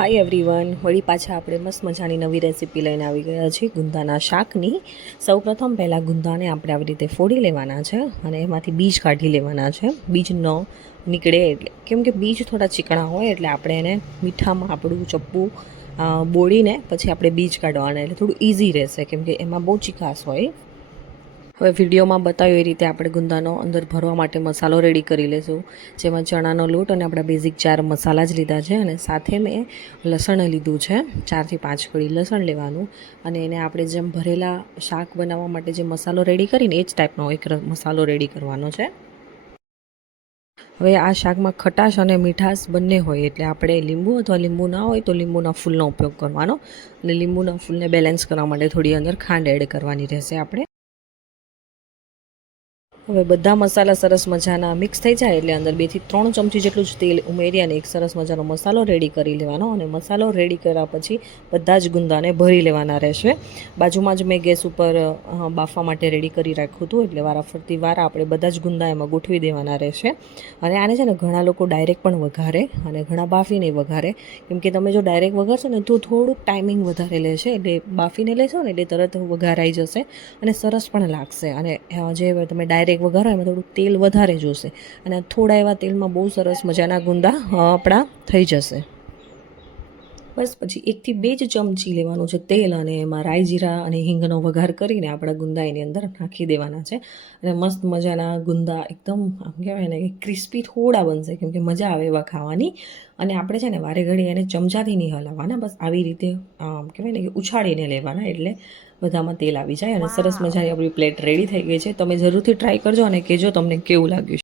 Hi everyone, વળી પાછા આપણે મસ્ત મજાની નવી રેસીપી લઈને આવી ગયા છીએ ગુંદાના શાકની. સૌપ્રથમ પહેલાં ગુંદાને આપણે આવી રીતે ફોડી લેવાના છે અને એમાંથી બીજ કાઢી લેવાના છે. બીજ ન નીકળે એટલે, કેમ કે બીજ થોડા ચીકણા હોય એટલે આપણે એને મીઠામાં આપણું ચપ્પુ બોળીને પછી આપણે બીજ કાઢવાના, એટલે થોડું ઇઝી રહેશે કેમ કે એમાં બહુ ચીકાશ હોય. હવે વિડીયોમાં બતાવ્યું એ રીતે આપણે ગુંદાનો અંદર ભરવા માટે મસાલો રેડી કરી લઈશું, જેમાં ચણાનો લોટ અને આપણા બેઝિક 4 મસાલા જ લીધા છે અને સાથે મેં લસણ લીધું છે, 4 થી 5 કળી લસણ લેવાનું અને એને આપણે જેમ ભરેલા શાક બનાવવા માટે જે મસાલો રેડી કરીને એ જ ટાઈપનો એક મસાલો રેડી કરવાનો છે. હવે આ શાકમાં ખટાશ અને મીઠાશ બંને હોય એટલે આપણે લીંબુ અથવા લીંબુ ના હોય તો લીંબુના ફૂલનો ઉપયોગ કરવાનો અને લીંબુના ફૂલને બેલેન્સ કરવા માટે થોડી અંદર ખાંડ એડ કરવાની રહેશે આપણે. હવે બધા મસાલા સરસ મજાના મિક્સ થઈ જાય એટલે અંદર 2 થી 3 ચમચી જેટલું જ તેલ ઉમેરી અને એક સરસ મજાનો મસાલો રેડી કરી લેવાનો અને મસાલો રેડી કર્યા પછી બધા જ ગુંદાને ભરી લેવાના રહેશે. બાજુમાં જ મેં ગેસ ઉપર બાફવા માટે રેડી કરી રાખ્યું હતું એટલે વારાફરતી આપણે બધા જ ગુંદા એમાં ગોઠવી દેવાના રહેશે. અને આને છે ને ઘણા લોકો ડાયરેક્ટ પણ વઘારે અને ઘણા બાફીને વઘારે, કેમ કે તમે જો ડાયરેક્ટ વઘારશો ને તો થોડુંક ટાઈમિંગ વધારે લેશે, એટલે બાફીને લેશો ને એટલે તરત વઘારાઈ જશે અને સરસ પણ લાગશે. અને જે તમે ડાયરેક્ટ વઘારો એમાં થોડું તેલ વધારે જોશે અને થોડા એવા તેલમાં બહુ સરસ મજાના ગુંદા આપણા થઈ જશે. બસ પછી 1 થી 2 જ ચમચી લેવાનું છે તેલ અને એમાં રાઈ જીરા અને હિંગનો વઘાર કરીને આપણા ગુંદા એની અંદર નાખી દેવાના છે અને મસ્ત મજાના ગુંદા એકદમ આમ કહેવાય ને કે ક્રિસ્પી થોડા બનશે, કેમ કે મજા આવે એવા ખાવાની. અને આપણે છે ને વારે ઘડી એને ચમચાથી નહીં હલાવવાના, બસ આવી રીતે કહેવાય ને કે ઉછાળીને લેવાના એટલે બધામાં તેલ આવી જાય અને સરસ મજાની આપણી પ્લેટ રેડી થઈ ગઈ છે. તમે જરૂરથી ટ્રાય કરજો અને કહેજો તમને કેવું લાગ્યું.